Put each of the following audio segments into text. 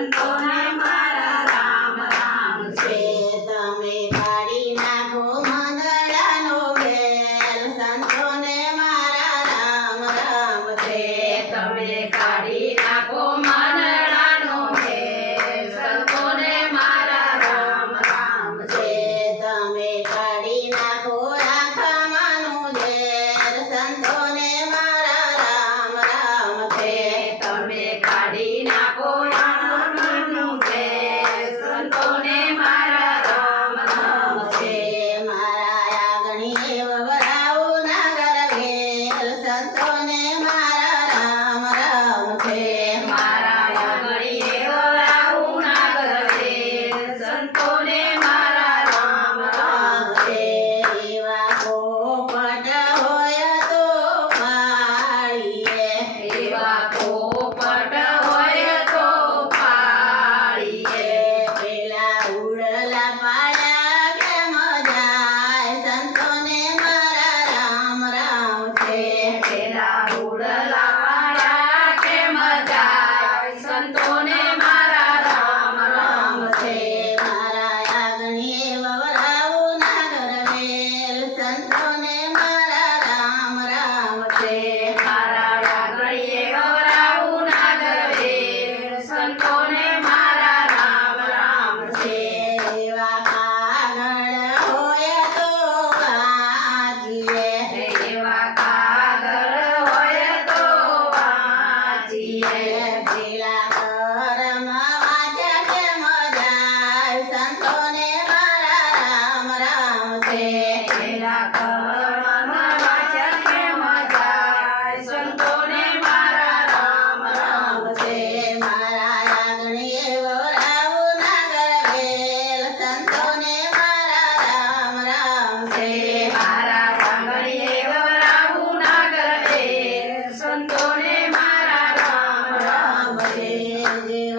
સંતોને મારા તમે પાડી નાખો મંગળાનો બેલ મારા રામ છે તમે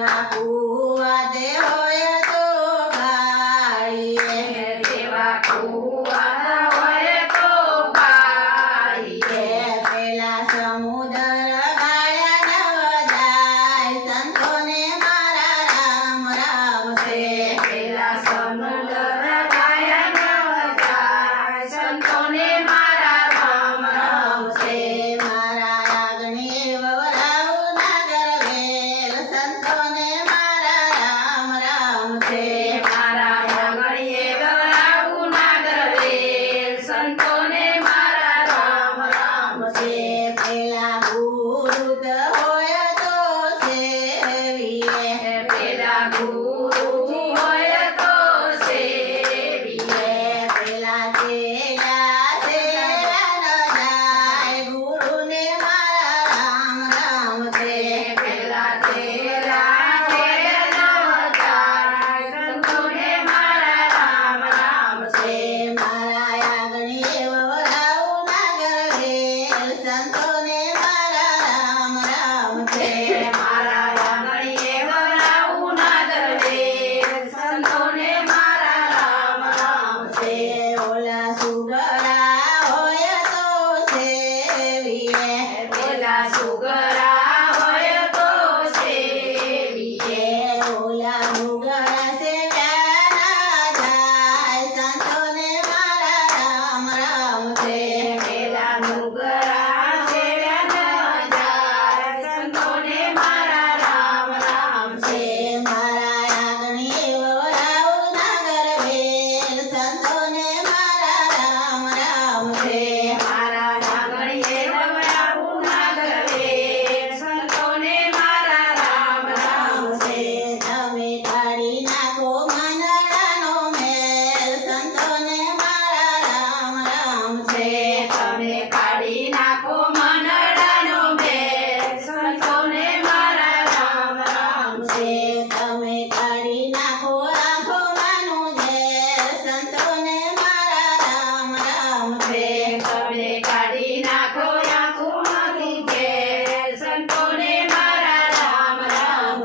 Tiago. તમે માનું જે સંતોને મારા રામ તમે કાઢી નાખો આખો માનું જે સંતોને મારા રામ